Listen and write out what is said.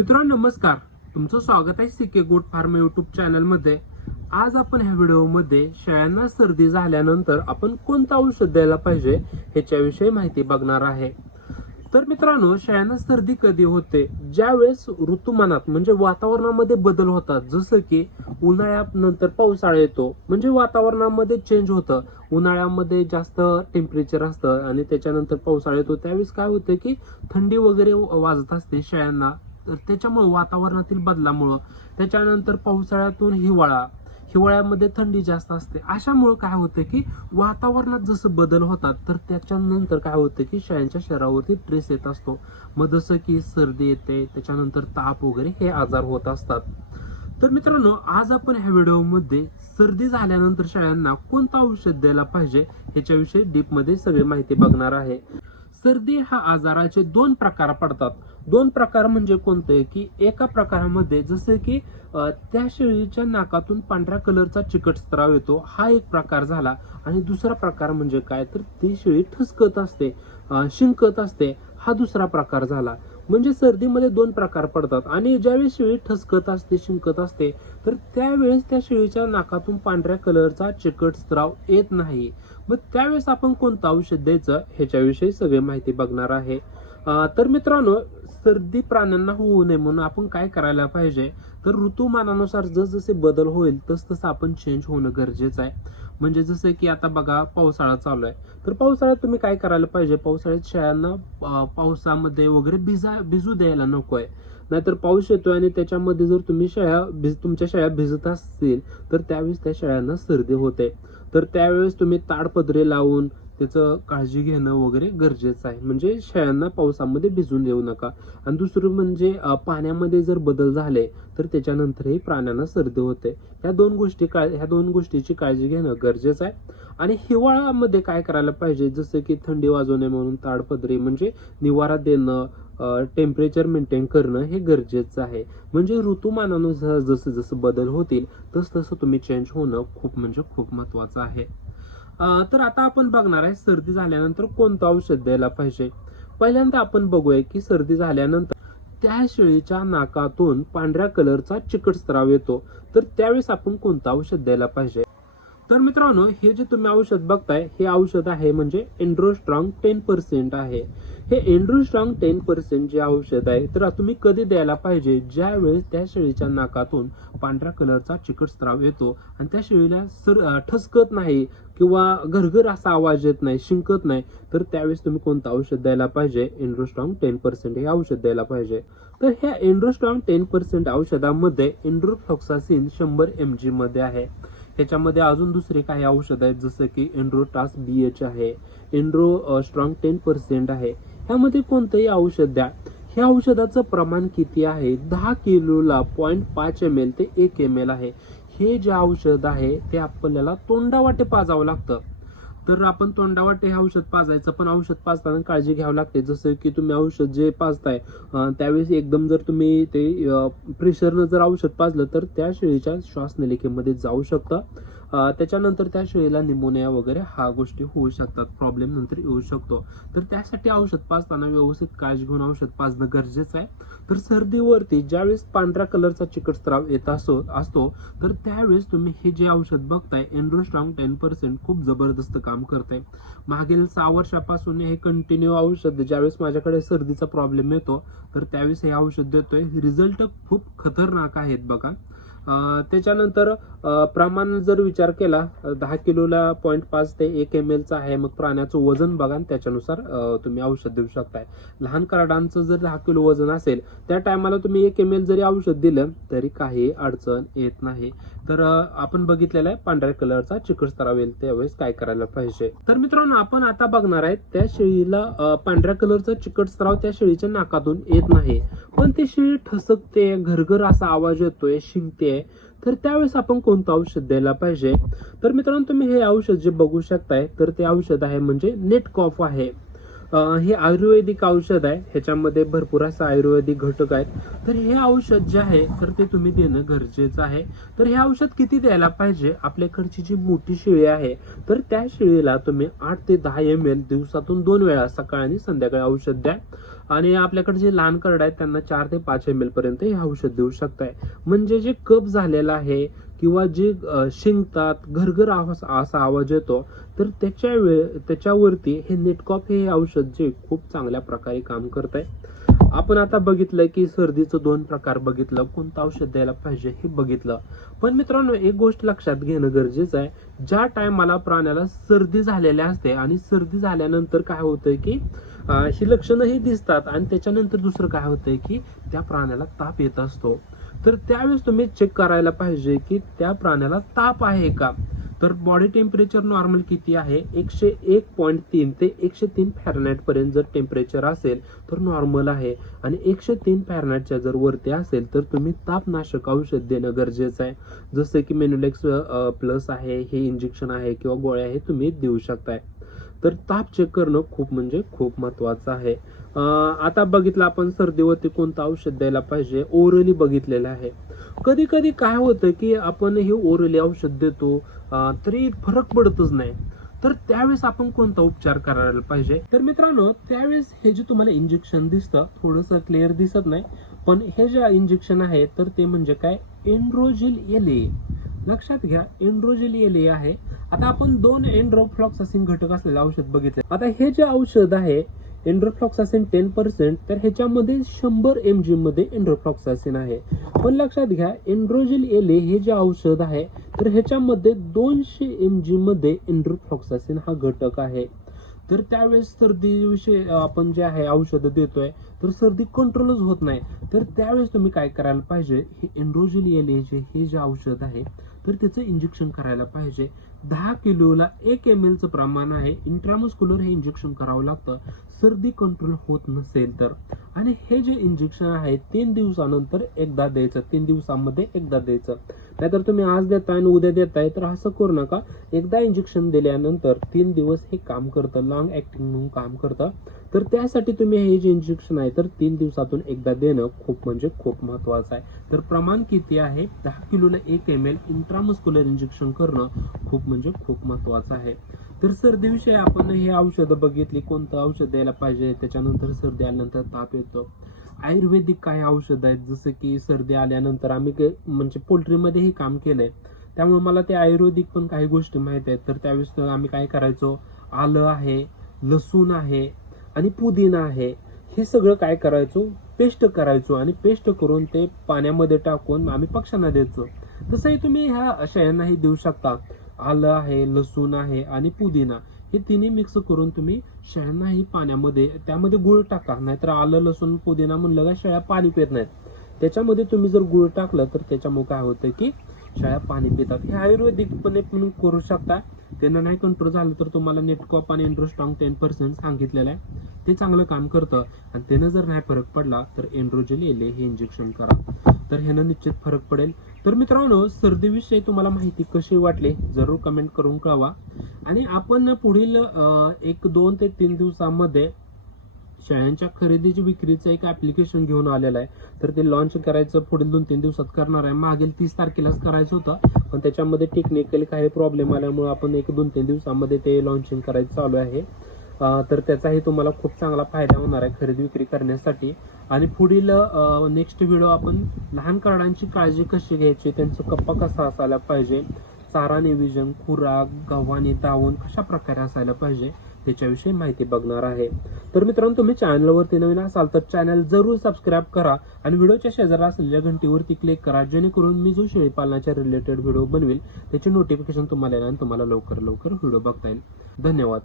मित्रांनो नमस्कार. तुमचं स्वागत आहे सिके गुड फार्म युट्यूब चॅनलमध्ये आज आपण ह्या व्हिडिओमध्ये शेळ्यांना सर्दी झाल्यानंतर आपण कोणतं औषध द्यायला पाहिजे ह्याच्याविषयी माहिती बघणार आहे. तर मित्रांनो शेळ्यांना सर्दी कधी होते? ज्यावेळेस ऋतुमानात म्हणजे वातावरणामध्ये बदल होतात जसं की उन्हाळ्यानंतर पावसाळा येतो म्हणजे वातावरणामध्ये चेंज होतं. उन्हाळ्यामध्ये जास्त टेम्परेचर असतं आणि त्याच्यानंतर पावसाळा येतो. त्यावेळेस काय होतं की थंडी वगैरे वाजत असते शेळ्यांना. तर त्याच्यामुळं वातावरणातील बदलामुळं त्याच्यानंतर पावसाळ्यातून हिवाळा हिवाळ्यामध्ये थंडी जास्त असते. अशामुळं काय होतं की वातावरणात जसं बदल होतात तर त्याच्यानंतर काय होतं की शेळ्यांच्या शरीरावरती ट्रेस येत असतो. मग जसं की सर्दी येते त्याच्यानंतर ताप वगैरे हे आजार होत असतात. तर मित्रांनो आज आपण ह्या व्हिडिओमध्ये सर्दी झाल्यानंतर शेळ्यांना कोणतं औषध द्यायला पाहिजे ह्याच्याविषयी डीपमध्ये सगळी माहिती बघणार आहे. सर्दी हा आजाराचे दोन प्रकार पडतात. दोन प्रकार म्हणजे कोणते? की एका प्रकारामध्ये जसे की त्या शेळीच्या नाकातून पांढऱ्या कलरचा चिकट स्त्राव येतो. हा एक प्रकार झाला. आणि दुसरा प्रकार म्हणजे काय? तर ती शेळी ठसकत असते शिंकत असते. हा दुसरा प्रकार झाला. म्हणजे सर्दीमध्ये दोन प्रकार पडतात. आणि ज्यावेळी शेळी ठसकत असते शिंकत असते तर त्यावेळेस त्या शेळीच्या नाकातून पांढऱ्या कलरचा चिकट स्त्राव येत नाही. मग त्यावेळेस आपण कोणतं औषध द्यायचं ह्याच्याविषयी सगळी माहिती बघणार आहे. तर मित्रांनो सर्दी प्राण्यांना होऊ नये म्हणून आपण काय करायला पाहिजे? तर ऋतुमानानुसार जसजसे बदल होईल तस तसं आपण चेंज होणं गरजेचं आहे. म्हणजे जसं की आता बघा पावसाळा चालू आहे. तर पावसाळ्यात तुम्ही काय करायला पाहिजे? पावसाळ्यात शेळ्यांना पावसामध्ये वगैरे भिजा भिजू द्यायला नको आहे. नाहीतर पाऊस येतोय आणि त्याच्यामध्ये जर तुम्ही शेळ्या भिज तुमच्या शेळ्या भिजत असतील तर त्यावेळेस त्या शेळ्यांना सर्दी होते. तर त्यावेळेस तुम्ही ताडपदरे लावून त्याचं काळजी घेणं वगैरे गरजेचं आहे. म्हणजे शेळ्यांना पावसामध्ये भिजून देऊ नका. आणि दुसरं म्हणजे पाण्यामध्ये जर बदल झाले तर त्याच्यानंतरही प्राण्यांना सर्दी होते. ह्या दोन गोष्टी काळ ह्या दोन गोष्टीची काळजी घेणं गरजेचं आहे. आणि हिवाळ्यामध्ये काय करायला पाहिजे? जसं की थंडी वाजू नये म्हणून ताडपदरी म्हणजे निवारा देणं टेम्परेचर मेंटेन करणं हे गरजेचं आहे. म्हणजे ऋतुमानानुसार जसं जसं बदल होतील तस तसं तुम्ही चेंज होणं खूप म्हणजे खूप महत्वाचं आहे. तर आता आपण बघणार आहे सर्दी झाल्यानंतर कोणतं औषध द्यायला पाहिजे? पहिल्यांदा आपण बघूया की सर्दी झाल्यानंतर त्या शेळीच्या नाकातून पांढऱ्या कलरचा चिकट स्त्राव येतो. तर त्यावेळेस आपण कोणतं औषध द्यायला पाहिजे? तर मित्रांनो हे जे तुम्ही औषध बघताय हे औषध आहे म्हणजे एन्ड्रोस्ट्रॉंग टेन पर्सेंट आहे. हे एन्ड्रोस्ट्रॉंग टेन पर्सेंट जे औषध आहे तर तुम्ही कधी द्यायला पाहिजे? ज्या वेळेस त्या शेळीच्या नाकातून पांढऱ्या कलरचा चिकट स्त्राव येतो आणि त्या शेळीला सर ठसकत नाही किंवा घरघर असा आवाज येत नाही शिंकत नाही तर त्यावेळेस तुम्ही कोणतं औषध द्यायला पाहिजे? एन्ड्रोस्ट्रॉंग टेन पर्सेंट हे औषध द्यायला पाहिजे. तर ह्या एन्ड्रोस्ट्रॉंग टेन पर्सेंट औषधामध्ये एन्ड्रोफ्लॉक्सासिन शंभर एम जी मध्ये आहे. त्याच्यामध्ये अजून दुसरे काही औषध आहेत जसं की एन्ड्रोटास बी एच आहे एन्ड्रो स्ट्रॉंग टेन पर्सेंट आहे. ह्यामध्ये कोणतंही औषध द्या. ह्या औषधाचं प्रमाण किती आहे? दहा किलोला पॉईंट पाच एम एल ते एक एम एल आहे. हे जे औषध आहे ते आपल्याला तोंडावाटे पाजावं लागतं. तर आपण तोंडावाटे हे औषध पाजायचं पण औषध पाजताना काळजी घ्यावी लागते. जसं की तुम्ही औषध जे पाजताय त्यावेळेस एकदम जर तुम्ही ते प्रेशरनं जर औषध पाजलं तर त्या शेळीच्या श्वासनलिकेमध्ये जाऊ शकतं. त्याच्यानंतर त्या शेळीला निमोनिया वगैरे हा गोष्टी होऊ शकतात प्रॉब्लेम नंतर येऊ शकतो. तर त्यासाठी औषध पाजताना व्यवस्थित काळजी घेऊन औषध पाजणं गरजेचं आहे. तर सर्दीवरती ज्यावेळेस पांढऱ्या कलरचा चिकट स्त्राव येत असो असतो तर त्यावेळेस तुम्ही हे जे औषध बघताय एन्ड्रोस्ट्रॉंग टेन पर्सेंट खूप जबरदस्त काम करते मागील सहा वर्षापासून हे कंटिन्यू औषध ज्यावेळेस माझ्याकडे सर्दीचा प्रॉब्लेम येतो तर त्यावेळेस हे औषध देतोय. रिझल्ट खूप खतरनाक आहेत बघा. त्याच्यानंतर प्रमाण जर विचार केला दहा किलोला पॉईंट पाच ते एक एम एलचा आहे मग प्राण्याचं वजन बघा त्याच्यानुसार तुम्ही औषध देऊ शकताय. लहान कराडांचं जर दहा किलो वजन असेल त्या टायमाला तुम्ही एक एम एल जरी औषध दिलं तरी काही अडचण येत नाही. तर आपण बघितलेलं आहे पांढऱ्या कलरचा चिकट स्त्राव येईल त्यावेळेस काय करायला पाहिजे? तर मित्रांनो आपण आता बघणार आहे त्या शेळीला पांढऱ्या कलरचा चिकट स्तराव त्या शेळीच्या नाकातून येत नाही. पण ती शेळी ठसकते घरघर असा आवाज येतोय शिंकते तर त्यावेळेस आपण कोणतं औषध द्यायला पाहिजे? तर मित्रांनो तुम्ही हे औषध जे बघू शकताय तर ते औषध आहे म्हणजे नेट कॉफ आहे हे आयुर्वेदिक औषध आहे. ह्याच्यामध्ये भरपूर असं आयुर्वेदिक घटक आहेत. तर हे औषध जे आहे तर ते तुम्ही देणं गरजेचं आहे. तर हे औषध किती द्यायला पाहिजे? आपल्याकडची जी मोठी शेळी आहे तर त्या शिळीला तुम्ही आठ ते दहा एम एल दिवसातून दोन वेळा सकाळ आणि संध्याकाळी औषध द्या. आणि आपल्याकडे जे लहान करड आहेत त्यांना चार ते पाच एम एल पर्यंत हे औषध देऊ शकताय. म्हणजे जे कप झालेला आहे किंवा जे शिंकतात घरघर आवाज असा आवाज येतो तर त्याच्या वेळ त्याच्यावरती हे नेटकॉप हे औषध जे खूप चांगल्या प्रकारे काम करत आहे आपण आता बघितलं की सर्दीचं दोन प्रकार बघितलं कोणतं औषध द्यायला पाहिजे हे बघितलं. पण मित्रांनो एक गोष्ट लक्षात घेणं गरजेचं आहे. ज्या टायमाला प्राण्याला सर्दी झालेल्या असते आणि सर्दी झाल्यानंतर काय होतंय की ही लक्षणंही दिसतात. आणि त्याच्यानंतर दुसरं काय होतंय की त्या प्राण्याला ताप येत असतो. तर त्यावेळेस तुम्ही चेक करायला पाहिजे की त्या प्राण्याला ताप आहे का? तर बॉडी टेम्परेचर नॉर्मल किती आहे? एकशे एक पॉईंट तीन ते एकशे तीन फॅरनाईट पर्यंत जर टेम्परेचर असेल तर नॉर्मल आहे. आणि एकशे तीन फॅरनाईटच्या जर वरती असेल तर तुम्ही तापनाशक औषध देणं गरजेचं आहे. जसं की मेनुलेक्स प्लस आहे हे इंजेक्शन आहे किंवा गोळ्या हे तुम्ही देऊ शकताय. तर ताप चेक करणं खूप म्हणजे खूप महत्वाचं आहे. आता बघितलं आपण सर्दीवरती कोणतं औषध द्यायला पाहिजे ओरली बघितलेलं आहे. कधी कधी काय होतं की आपण हे ओरली औषध देतो तरी फरक पडतच नाही. तर त्यावेळेस आपण कोणता उपचार करायला पाहिजे? तर मित्रांनो त्यावेळेस हे जे तुम्हाला इंजेक्शन दिसतं थोडंसं क्लिअर दिसत नाही पण हे जे इंजेक्शन आहे तर ते म्हणजे काय? एन्ड्रोजिल एले लक्षात घ्या एन्ड्रोजिल एले आहे. आता आपण दोन एन्ड्रोफ्लॉक्सासिन घटक असलेले औषध बघितले. आता हे जे औषध आहे एन्ड्रोफ्लॉक्सासिन टेन पर्सेंट तर ह्याच्यामध्ये शंभर एम जी मध्ये एन्ड्रोफ्लॉक्सासिन आहे. पण लक्षात घ्या एन्ड्रोजिल एले हे जे औषध आहे तर ह्याच्यामध्ये दोनशे एम जी मध्ये एन्ड्रोफ्लॉक्सासिन हा घटक आहे. तर त्यावेळेस सर्दीविषयी आपण जे आहे औषधं देतोय तर सर्दी कंट्रोलच होत नाही. तर त्यावेळेस तुम्ही काय करायला पाहिजे? हे एन्ड्रोजिलियल जे हे जे औषध आहे तर त्याचं इंजेक्शन करायला पाहिजे. दहा किलोला एक एम एलचं प्रमाण आहे. इंट्रामस्क्युलर हे इंजेक्शन करावं लागतं. सर्दी कंट्रोल होत नसेल तर. आणि हे जे इंजेक्शन आहे तीन दिवसानंतर एकदा द्यायचं तीन दिवसामध्ये एकदा द्यायचं. नाहीतर तुम्ही आज देताय आणि उद्या देताय तर असं करू नका. एकदा इंजेक्शन दिल्यानंतर तीन दिवस हे काम करतं लॉंग ऍक्टिंग म्हणून काम करतं. तर त्यासाठी तुम्ही हे जे इंजेक्शन आहे तर तीन दिवसातून एकदा देणं खूप म्हणजे खूप महत्वाचं आहे. तर प्रमाण किती आहे? दहा किलोला एक एम एल इंट्रामस्क्युलर इंजेक्शन करणं खूप म्हणजे खूप महत्वाचं आहे. तर सर्दीविषयी आपण हे औषधं बघितली. कोणतं औषध द्यायला पाहिजे? त्याच्यानंतर सर्दी आल्यानंतर ताप येतो. आयुर्वेदिक काही औषधं आहेत जसं की सर्दी आल्यानंतर आम्ही के- म्हणजे पोल्ट्रीमध्येही काम केलंय. त्यामुळे मला ते आयुर्वेदिक पण काही गोष्टी माहीत आहेत. तर त्यावेळेस आम्ही काय करायचो आलं आहे लसूण आहे आणि पुदिना आहे हे सगळं काय करायचो पेस्ट करायचो आणि पेस्ट करून ते पाण्यामध्ये टाकून आम्ही पक्ष्यांना द्यायचो. तसंही तुम्ही ह्या अशा यांनाही देऊ शकता. आलं आहे लसूण आहे आणि पुदिना. हे तिन्ही मिक्स करून तुम्ही शेळ्यांनाही पाण्यामध्ये त्यामध्ये गुळ टाका. नाहीतर आलं लसूण पुदिना म्हणलं का शेळ्या पाणी पित नाहीत. त्याच्यामध्ये तुम्ही जर गुळ टाकलं तर त्याच्यामुळे काय होतं की शाळा पाणी पितात. हे आयुर्वेदिकपणे पण करू शकता. त्यांना नाही कंट्रोल झालं तर तुम्हाला नेटकॉप आणि एन्ड्रोस्ट्रॉंग टेन पर्सेंट सांगितलेलं आहे. ते चांगलं काम करतं. आणि त्यानं जर नाही फरक पडला तर एन्ड्रोजेल येले हे इंजेक्शन करा. तर ह्यानं निश्चित फरक पडेल. तर मित्रांनो सर्दीविषयी तुम्हाला माहिती कशी वाटली जरूर कमेंट करून कळवा. आणि आपण पुढील एक दोन ते तीन दिवसामध्ये शेळ्यांच्या खरेदीची विक्रीचं एक ऍप्लिकेशन घेऊन आलेलं आहे. तर ते लॉन्च करायचं पुढील दोन तीन दिवसात करणार आहे. मागील तीस तारखेलाच करायचं होतं पण त्याच्यामध्ये टेक्निकली काही प्रॉब्लेम आल्यामुळे आपण एक दोन तीन दिवसामध्ये ते लॉन्चिंग करायचं चालू आहे. तर त्याचाही तुम्हाला खूप चांगला फायदा होणार आहे खरेदी विक्री करण्यासाठी. आणि पुढील नेक्स्ट व्हिडिओ आपण लहान कार्डांची काळजी कशी घ्यायची त्यांचा कप्पा कसा असायला पाहिजे चारा निविजन खुराक गव्हाणी दावून कशा प्रकारे असायला पाहिजे त्याच्याविषयी माहिती बघणार आहे. तर मित्रांनो तुम्ही चॅनलवरती नवीन असाल तर चॅनल जरूर सबस्क्राईब करा आणि व्हिडिओच्या शेजारा असलेल्या घंटीवरती क्लिक करा जेणेकरून मी जो शेळीपालनाच्या रिलेटेड व्हिडिओ बनवेल त्याचे नोटिफिकेशन तुम्हाला येईल आणि तुम्हाला लवकर लवकर व्हिडिओ बघता येईल. धन्यवाद.